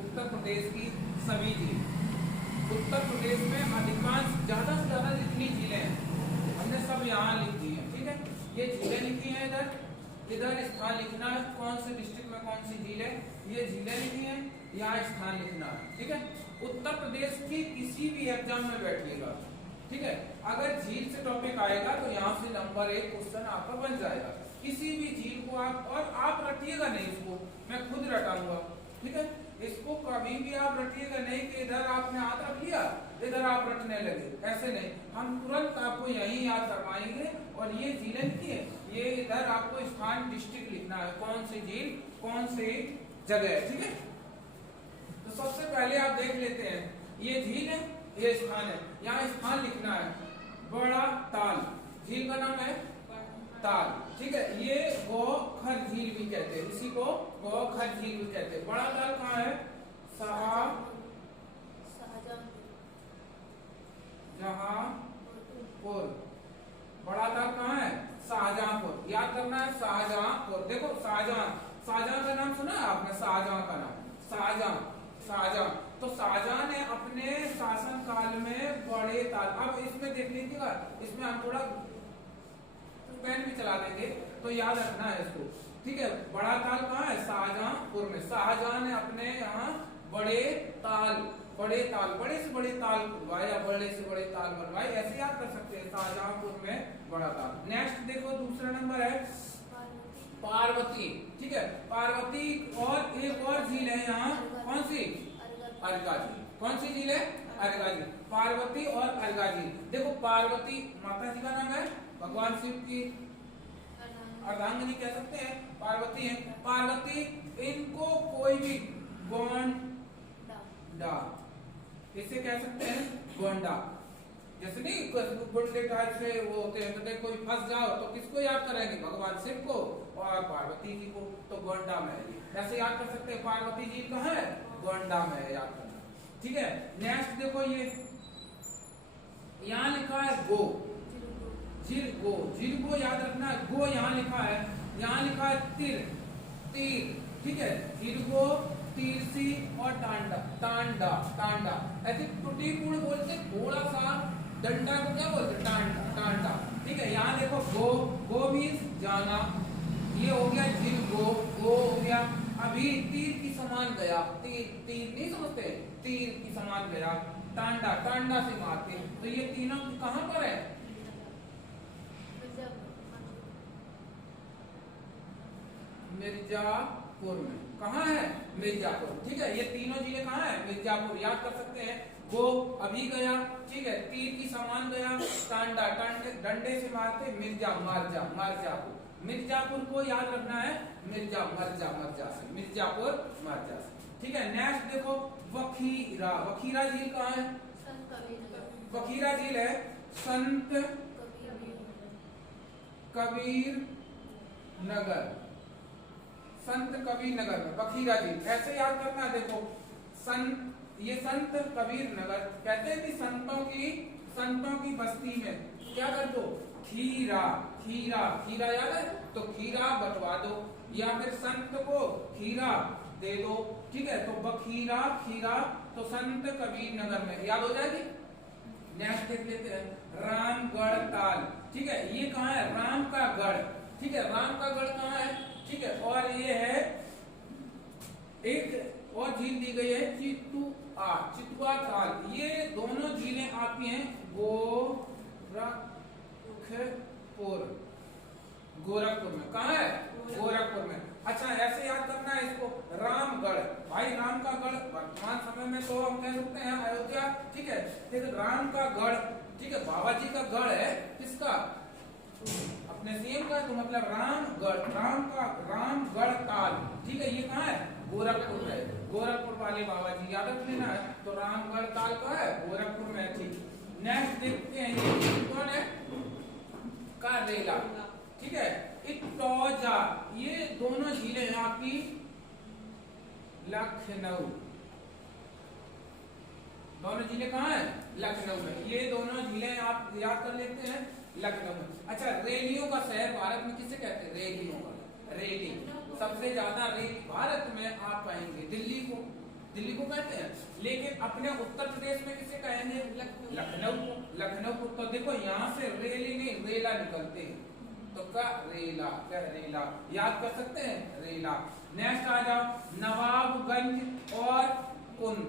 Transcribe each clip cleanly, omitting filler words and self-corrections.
उत्तर प्रदेश की सभी झील। उत्तर प्रदेश में अधिकांश ज्यादा से ज्यादा जितनी झीलें हैं हमने सब यहाँ लिख दी है। ठीक है, ये झीलें लिखी हैं, इधर स्थान लिखना है, कौन से डिस्ट्रिक्ट में कौन सी झील है, ये झीलें लिखी हैं, यहाँ स्थान लिखना है। ठीक है, उत्तर प्रदेश की किसी भी एग्जाम में बैठिएगा, ठीक है, अगर झील से टॉपिक आएगा तो यहाँ से नंबर 1 क्वेश्चन आपका बन जाएगा। किसी भी झील को आप, और आप रटिएगा नहीं, इसको मैं खुद रटाऊंगा। ठीक है, इसको कभी भी आप रटिएगा नहीं कि इधर आपने हाथ रख लिया इधर आप रटने लगे, ऐसे नहीं, हम तुरंत आपको यही याद करवाएंगे। और ये झीलें की है, ये इधर आपको स्थान डिस्ट्रिक्ट लिखना है, कौन सी झील कौन सी जगह है। ठीक है, तो सबसे पहले आप देख लेते हैं, ये झील है, ये स्थान है, यहाँ स्थान लिखना है, बड़ा ताल, झील का नाम है ताल। ठीक है, ये गौखर झील भी कहते हैं, इसी को गौखर झील भी कहते हैं। बड़ा ताल कहाँ है? शाहजहांपुर। बड़ा ताल कहाँ है? शाहजहांपुर। याद करना है शाहजहांपुर। देखो शाहजहां का नाम सुना है आपने? शाहजहां का नाम, शाहजहां। तो शाहजहां ने अपने शासन काल में बड़े ताल, अब इसमें देख लीजिएगा, इसमें हम थोड़ा पेन भी चला देंगे तो याद रखना है इसको। ठीक है, बड़ा ताल कहाँ है? शाहजहांपुर में। शाहजहां ने अपने यहाँ बड़े ताल बड़े से बड़े ताल खुदवाए या बड़े से बड़े ताल बनवाए, ऐसे याद कर सकते हैं, शाहजहांपुर में बड़ा ताल। नेक्स्ट देखो, दूसरा नंबर है पार्वती। ठीक है, पार्वती और एक और झील है यहाँ, कौन सी? अर्गा झील। कौन सी झील है? अर्गा झील। पार्वती और अर्गा झील। देखो पार्वती माता जी का नाम है, भगवान शिव की अर्धांगिनी कह सकते हैं, पार्वती है। पार्वती, इनको कोई भी गोंडा, इसे कह सकते हैं गोंडा। जैसे नहीं गुंडे टाइप से वो होते हैं, तो कोई फंस जाओ तो किसको याद करेंगे? भगवान शिव को और पार्वती जी को, तो गोंडा में है। ऐसे याद कर सकते हैं, पार्वती जी कहाँ है? गोंडा में है, याद करना। ठीक है, नेक्स्ट देखो, ये यहाँ लिखा है गो, झील गो याद रखना है, गो यहाँ लिखा है, यहाँ लिखा है तीर। ठीक है, झील गो, तीरसी और टांडा। ऐसे टूटी पूर्ण बोलते, थोड़ा सा डंडा को क्या बोलते? टांडा। ठीक है, यहाँ देखो गो मीन्स जाना, ये हो गया झील गो हो गया। अभी तीर की समान गया, तीर नहीं समझते, तीर की समान गया, टांडा से मारते, तो ये तीनों कहाँ पर है? मिर्जापुर में। कहाँ है? मिर्जापुर। ठीक है, ये तीनों जिले कहाँ है? मिर्जापुर। याद कर सकते हैं, गो अभी गया, ठीक है, तीर की समान गया, टांडा डंडे से मारते, मिर्जापुर। मिर्जापुर को याद रखना है, मिर्जा से, मिर्जापुर मरजा से। ठीक है, नेक्स्ट देखो, वखीरा झील कहाँ है? वखीरा झील है संत कबीर नगर में वखीरा झील। ऐसे याद करना है, देखो ये संत कबीर नगर कहते हैं कि संतों की बस्ती में क्या कर दो? खीरा याद है, तो खीरा बंटवा दो, या फिर संत को खीरा दे दो। ठीक है, तो बखीरा खीरा, तो संत कबीर नगर में याद हो जाएगी। नेक्स्ट देख लेते हैं, रामगढ़ ताल। ठीक है, ये कहाँ है? राम का गढ़। ठीक है, राम का गढ़ कहाँ है? ठीक है, और ये है एक और झील दी गई है चितुआ ताल। ये दोनों झीलें आती हैं गोरखपुर में। कहाँ है? गोरखपुर में। अच्छा, ऐसे याद करना है इसको, रामगढ़, भाई राम का गढ़ वर्तमान समय में तो हम कह सकते हैं अयोध्या। ठीक है, लेकिन राम का गढ़, ठीक है, बाबा जी का गढ़ है, किसका? अपने सीएम का, तो मतलब रामगढ़ ताल। ठीक है, ये कहाँ है? गोरखपुर में। गोरखपुर वाले बाबा जी याद रख लेना है, तो रामगढ़ ताल कहाँ है? गोरखपुर में। ठीक, नेक्स्ट देखते हैं, ये कौन है? कारेला। ठीक है, इटौजा, ये दोनों झीलें हैं आपकी लखनऊ। दोनों झीलें कहाँ है? लखनऊ में। ये दोनों झीलें आप याद कर लेते हैं, लखनऊ में। अच्छा, रेलियों का शहर भारत में किसे कहते हैं? रेलियों का। रेली सबसे ज्यादा रेल भारत में आप पाएंगे दिल्ली को, दिल्ली को कहते हैं, लेकिन अपने उत्तर प्रदेश में किसे कहेंगे? लखनऊ को। लखनऊ को। तो देखो यहाँ से रेली नहीं रेला निकलते हैं, तो का रेला, क्या रेला याद कर सकते हैं, रेला। नेक्स्ट आ जाओ, नवाबगंज और कुंद।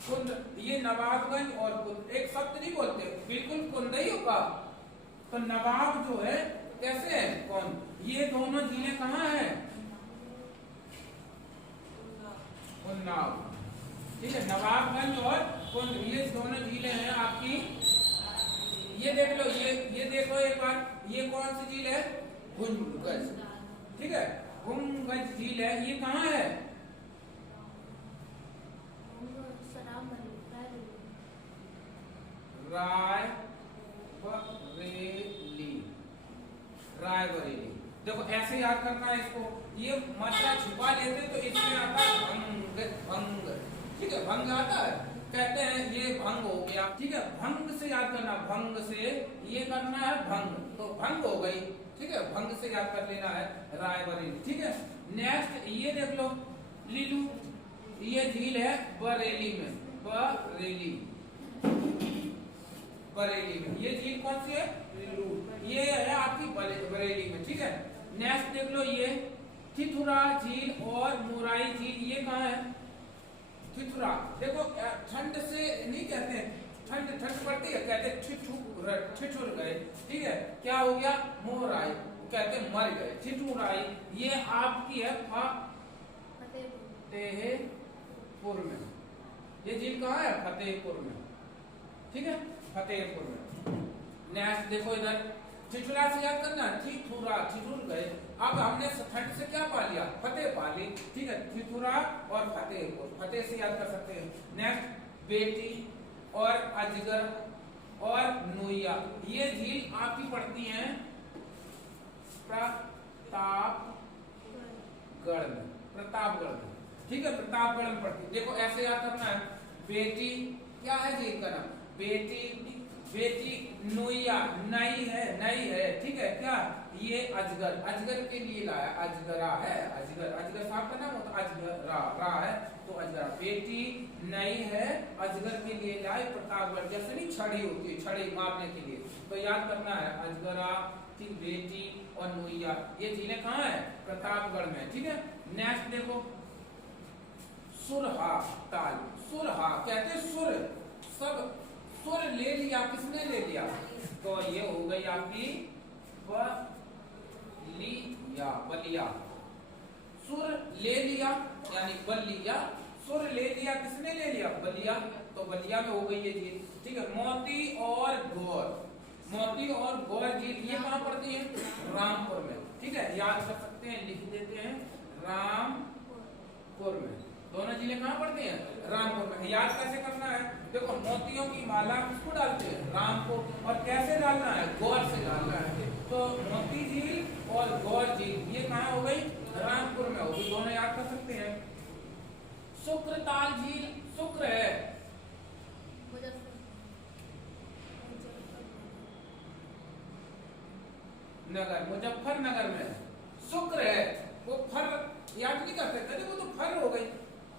कुंद, ये नवाबगंज और कुंद एक शब्द नहीं बोलते, बिल्कुल कुंद ही होगा। तो नवाब जो है कैसे है, कौन, ये दोनों जिले कहाँ है? उन्नाव, ठीक है। नवाबगंज और कुंद ये दोनों झीलें हैं आपकी। ये देख लो, ये देखो एक बार, ये कौन सी झील है? भुंगज, ठीक है। भुंगज झील है, ये कहाँ है? रायबरेली। देखो ऐसे याद करना है इसको, ये मात्रा छुपा लेते तो इसमें आता है भंग, भंग, ठीक है। भंग आता है, कहते हैं ये भंग हो गया, ठीक है। भंग से याद करना, भंग से ये करना है भंग, तो भंग हो गई, ठीक है। भंग से याद कर लेना है रायबरेली, ठीक है। नेक्स्ट ये देख लो, लीलू, ये झील है बरेली में, बरेली, बरेली में। ये झील कौन सी है? लीलू, ये है आपकी बरेली में, ठीक है। नेक्स्ट देख लो, ये चिथुरा झील और मुराई झील, ये कहाँ है? चिथुरा। देखो ठंड से नहीं कहते हैं, ठंड पड़ती है कहते ठिठुर गए, ठीक है। क्या हो गया? मोराई, कहते मर गए, ठिठुराई। ये आपकी है फतेहपुर में, ये झील कहाँ है? फतेहपुर में, ठीक है, फतेहपुर में। नेक्स्ट देखो इधर, ठिठुरा से याद करना, ठिठुरा, ठिठुर गए। अब हमने ठंड से क्या पा लिया? फतेह पा ली, ठीक है। ठिठुरा और फतेहपुर, फतेह से याद कर सकते हैं। नेक्स्ट बेटी और अजगर और नोइया, ये झील आपकी पड़ती हैं प्रतापगढ़ में, प्रतापगढ़ में, ठीक है। प्रतापगढ़ में पड़ती। देखो ऐसे याद करना है, बेटी क्या है झील का नाम? बेटी, बेटी नोइया, नई है, नई है, ठीक है। क्या? ये अजगर, अजगर के लिए लाया, अजगरा है, अजगर, अजगर सांप का नाम होता है, अजगरा रा है तो अजगरा। बेटी नई है, अजगर के लिए लाए प्रतापगढ़, जैसे नहीं छड़ी होती है, छड़ी मारने के लिए, तो याद करना है अजगरा, ठीक, बेटी और नोइया, ये झीलें कहाँ है? प्रतापगढ़ में, ठीक है। नेक्स्ट देखो, सुरहा ताल, सुरहा कहते सुर, सब सुर ले लिया, किसने ले लिया? तो ये हो गई आपकी बलिया, बलिया। सुर ले लिया यानी बलिया, सुर ले लिया, किसने ले लिया? बलिया, तो बलिया में हो गई ये झील, ठीक है। मोती और गौर, मोती और गौर झील ये कहाँ पड़ती है? रामपुर में, ठीक है। याद कर सकते हैं, लिख देते हैं रामपुर में। दोनों झीलें कहाँ पड़ती हैं? रामपुर में। याद कैसे करना है? देखो मोतियों की माला किसको डालते हैं? राम को। और कैसे डालना है? गौर से डालना है। तो मोती झील और गौर झील ये कहाँ हो गई? रामपुर में होगी, दोनों याद कर सकते हैं। शुक्रताल झील, शुक्र है नगर, मुजफ्फरनगर में शुक्र है, वो फर याद नहीं करते, कहते वो तो फर हो गई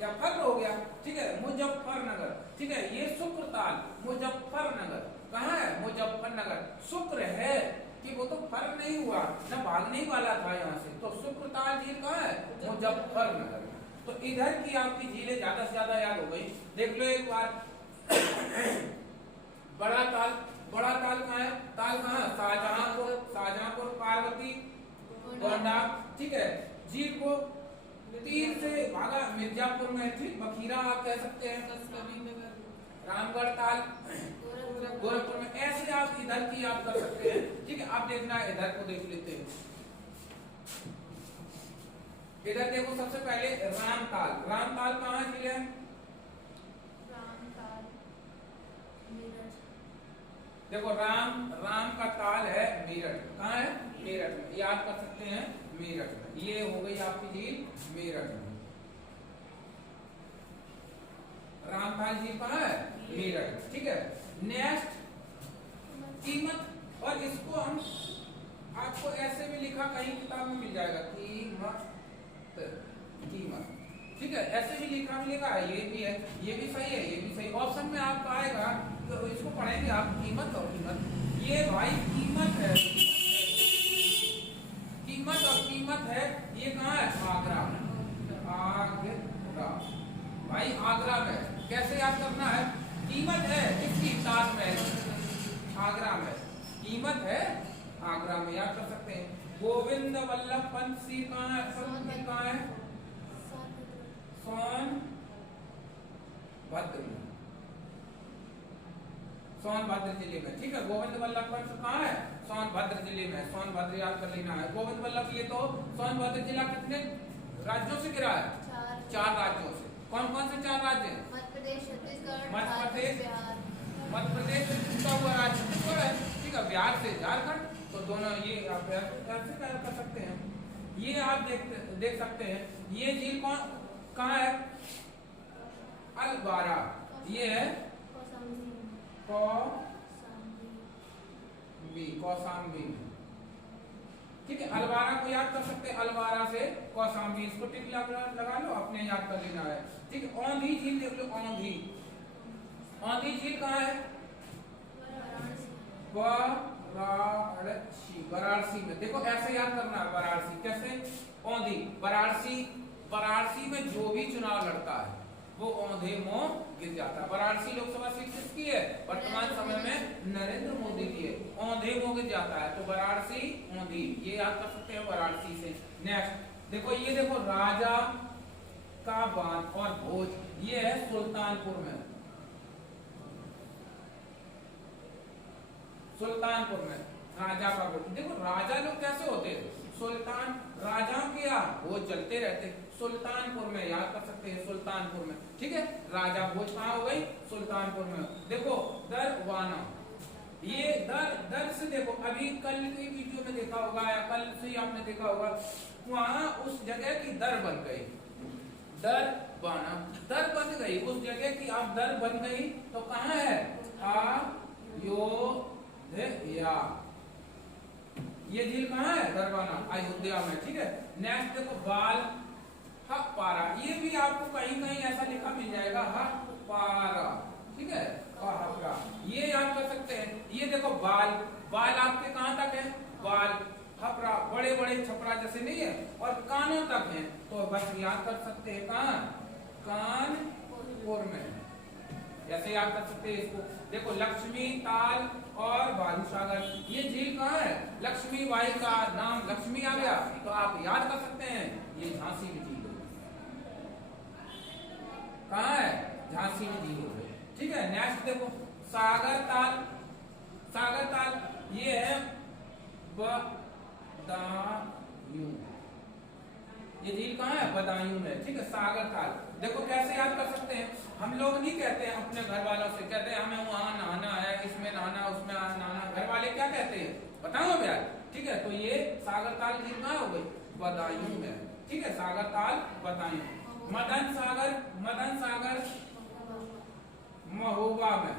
या फर हो गया, ठीक है। मुजफ्फरनगर, ठीक है। ये शुक्रताल मुजफ्फरनगर कहाँ है? मुजफ्फरनगर। शुक्र है कि वो तो फर नहीं हुआ ना, भागने ही वाला था यहाँ से, तो शुक्रताल झील कहाँ है? मुजफ्फरनगर। तो इधर की आपकी झीलें ज्यादा से ज्यादा याद हो गई। देख लो एक बार, बड़ा ताल, बड़ा ताल कहाँ है? ताल कहाँ? शाहजहांपुर, शाहजहांपुर, पार्वती, गोंडा, ठीक है। झील को तीर से भागा मिर्जापुर में, ठीक। बखीरा आप कह सकते हैं, रामगढ़ ताल गोरखपुर में। ऐसे आप इधर की याद कर सकते हैं, ठीक है। आप देखना इधर को देख लेते हैं। इधर देखो सबसे पहले रामताल, रामताल कहाँ झील है? देखो राम का ताल है मेरठ, कहाँ है? मेरठ में, याद कर सकते हैं मेरठ में। ये हो गई आपकी झील मेरठ में। रामताल झील कहाँ है? मेरठ, ठीक है। नेक्स्ट कीमत, और इसको हम आपको ऐसे भी लिखा कहीं किताब में मिल जाएगा, कीमत, कीमत, ठीक है। ठीक है, ऐसे भी लिखा मिलेगा, ये भी है, ये भी सही है, ये भी सही। ऑप्शन में आपका आएगा, तो इसको पढ़ेंगे आप, कीमत और कीमत। ये भाई कीमत है, कीमत और कीमत है, ये कहाँ है? आगरा में, आगरा भाई, आगरा में। कैसे याद करना है? कीमत है किसकी? ताजमहल, आगरा में कीमत है, आगरा में, याद कर सकते हैं। गोविंद वल्लभ पंत सिंह कहाँ है? कहाँ है? सोनभद्र में, सोनभद्र जिले में, ठीक है। गोविंद वल्लभ पंत कहाँ है? सोनभद्र जिले में, सोनभद्र याद कर लेना है। गोविंद वल्लभ, ये तो सोनभद्र जिला कितने राज्यों से घिरा है? 4 राज्यों से। कौन कौन से 4 राज्य हैं? मध्य प्रदेश, छत्तीसगढ़, मध्य प्रदेश से टूटा हुआ राज्य छत्तीसगढ़ है, ठीक है। बिहार से झारखंड, तो दोनों ये आप ऐसे कर सकते हैं। ये आप देख सकते हैं। ये झील कौन कहाँ है? अलबारा, ये है कौशाम्बी में, ठीक है। अलवारा को याद कर सकते हैं, अलवारा से कौशाम्बी, इसको टिक लगा लो, अपने याद कर लेना है, ठीक है। औंधी झील देख लो, औंधी, औंधी झील कहाँ है? वाराणसी, वाराणसी में। देखो ऐसे याद करना है, वाराणसी कैसे? औंधी, वाराणसी, वाराणसी में जो भी चुनाव लड़ता है वो औंधे मुंह गिर जाता है। वाराणसी लोकसभा सीट किसकी है? वर्तमान समय में नरेंद्र मोदी की है। औंधे मुंह गिर जाता है, तो वाराणसी, औंधी, ये याद कर सकते हैं वाराणसी से। नेक्स्ट देखो, ये देखो राजा का बांध और भोज, ये है सुल्तानपुर में, सुल्तानपुर में राजा का भोज। देखो राजा लोग कैसे होते हैं? सुल्तान, राजाओं के यहाँ भोज चलते रहते, सुल्तानपुर में, याद कर सकते हैं, सुल्तानपुर में, ठीक है। राजा भोज कहाँ हो गई? सुल्तानपुर में। देखो दरवाना, ये दर से देखो, अभी कल की वीडियो में देखा होगा या कल से ही आपने देखा होगा, वहां उस जगह की दर बन गई, दर बना, दर बन गई उस जगह की, आप दर बन गई तो कहाँ है? अयोध्या, ये झील कहाँ है? दरबाना, अयोध्या में, ठीक है। नेक्स्ट देखो बाल हपारा, ये भी आपको कहीं कहीं ऐसा लिखा मिल जाएगा, हपारा, ठीक है, हपरा, ये याद कर सकते हैं। ये देखो बाल, बाल आपके कहाँ तक है? बाल, हपरा, बड़े बड़े छपरा जैसे नहीं है, और कानों तक है, तो बस याद कर सकते हैं कहाँ? कानपुर में, ऐसे याद कर सकते हैं इसको। देखो लक्ष्मी ताल और बालूसागर, ये झील कहाँ है? लक्ष्मी बाई का नाम लक्ष्मी आ गया, तो आप याद कर सकते हैं ये झांसी में झील है। कहाँ है? झांसी में झील है, ठीक है। नेक्स्ट देखो सागर ताल, सागर ताल ये है बदायूं, ये झील कहाँ है? बदायूं में, ठीक है। सागर ताल देखो कैसे याद कर सकते हैं, हम लोग नहीं कहते हैं अपने घर वालों से, कहते हैं हमें वहां नहाना है, इसमें नहाना, उसमें नहाना, घर वाले क्या कहते हैं बताओ भैया, ठीक है। तो ये सागर ताल झील कहाँ हो गई? बदायूं में, ठीक है। सागर ताल बदायूं। मदन सागर, मदन सागर महोबा में,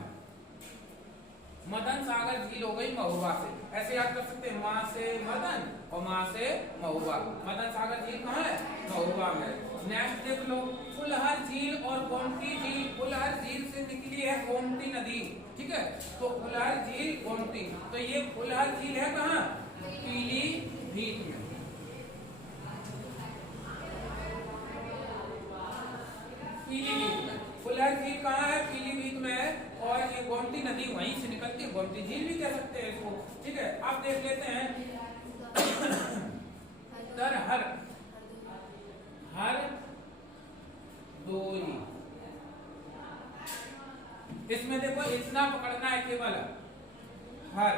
मदन सागर झील हो गई महोबा से, ऐसे याद कर सकते हैं, माँ से मदन और माँ से महोबा, मदन सागर झील कहाँ है? महोबा में। नेक्स्ट देख लो फुलहर झील और गोमती झील, फुलहर झील से निकली है गोमती नदी, ठीक है। तो फुलहर झील गोमती, तो ये फुलहर झील है कहाँ? पीलीभीत में, पीलीभीत में। फुलहर झील कहाँ है? पीलीभीत में है, और ये गोमती नदी वहीं से निकलती है, गोमती झील भी कह सकते हैं इसको, ठीक है। अब देख लेते हैं हर हर दोई, इसमें देखो इतना पकड़ना है केवल, हर,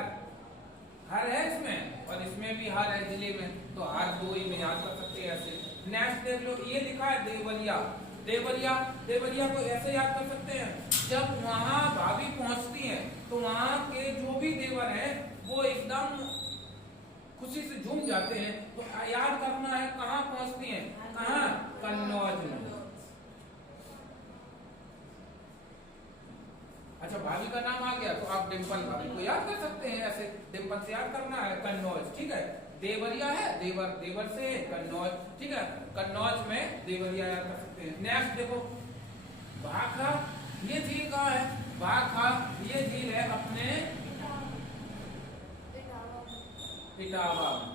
हर है इसमें और इसमें भी हर है जिले में, तो हर दोई में याद कर सकते हैं ऐसे। नेक्स्ट देख लो, ये लिखा है देवलिया, देवलिया, देवलिया को ऐसे याद कर सकते हैं, जब वहां भाभी पहुंचती हैं तो वहां के जो भी देवर हैं वो एकदम खुशी से झूम जाते हैं, तो याद करना है कहाँ पहुंचती हैं? कहाँ? कन्नौज में। अच्छा भाभी का नाम आ गया तो आप डिम्पल भाभी को याद कर सकते हैं, ऐसे डिम्पल से याद करना है, कन्नौज, ठीक है। देवरिया है, देवर से कन्नौज, ठीक है, कन्नौज में देवरिया याद कर सकते हैं। नेक्स्ट देखो भाखा, ये झील कहाँ है? भाखा ये झील है अपने इटावा में,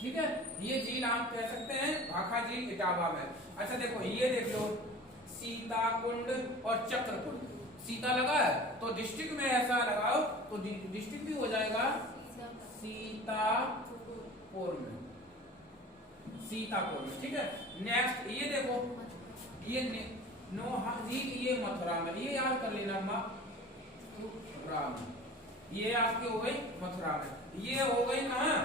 ठीक है, ये झील आप कह सकते हैं भाखा झील इटावा में। अच्छा देखो ये देख लो सीताकुंड और चक्रकुंड, सीता लगा है तो डिस्ट्रिक्ट में ऐसा लगाओ तो डिस्ट्रिक्ट भी हो जाएगा सीतापुर में, सीतापुर में, ठीक है। नेक्स्ट ये देखो ये नोहा झील, ये मथुरा में, ये याद कर लेना मथुरा में, ये आपके हो गई मथुरा में, ये हो गई कहाँ?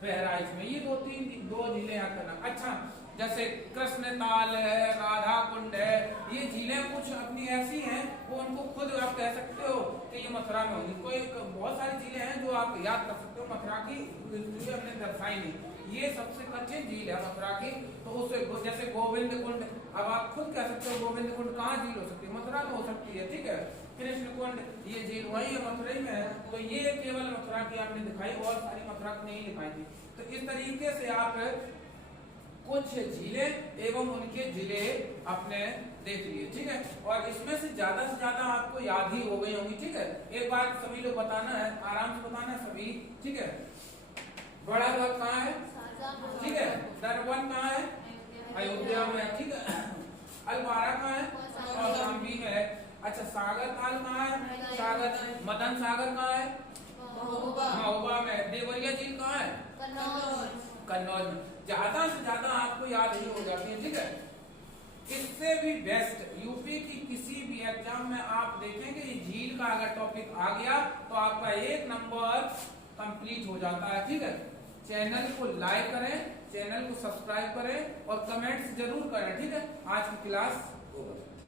बहराइच में। ये दो झीलें याद करना। अच्छा जैसे कृष्णताल है, राधा कुंड है, ये झीलें कुछ अपनी ऐसी हैं वो उनको खुद आप कह सकते हो कि ये मथुरा में होगी। कोई बहुत सारी झीलें हैं जो आप याद कर सकते हो मथुरा की, हमने दर्शाई नहीं। ये सबसे कठिन झील है मथुरा की, तो उसे जैसे गोविंद कुंड, अब आप खुद कह सकते हो गोविंद कुंड कहाँ झील हो सकती है? मथुरा में हो सकती है, ठीक है। कृष्ण कुंड ये झील वही है मथुरा में है, तो ये केवल मथुरा की आपने दिखाई, और सारी मथुरा की नहीं दिखाई थी। तो इस तरीके से आप कुछ झीलें एवं उनके जिले अपने देख लिए, ठीक है। और इसमें से ज्यादा आपको याद ही हो गई होंगी, ठीक है। एक बार सभी लोग बताना है, आराम से बताना है सभी, ठीक है। बड़ा बाग कहाँ है? ठीक है। दरवन कहाँ है? अयोध्या में, ठीक है। अलवारा कहाँ है? कौशाम्बी में है। अच्छा सागर ताल कहाँ है? सागर, मदन सागर कहाँ है? महोबा में। देवरिया झील कहाँ है? कन्नौज में। ज्यादा से ज्यादा आपको याद ही हो जाती है, ठीक है। इससे भी बेस्ट यूपी की किसी भी एग्जाम में आप देखेंगे ये झील का अगर टॉपिक आ गया तो आपका 1 नंबर कंप्लीट हो जाता है, ठीक है। चैनल को लाइक करें, चैनल को सब्सक्राइब करें और कमेंट्स जरूर करें, ठीक है। आज की क्लास ओवर।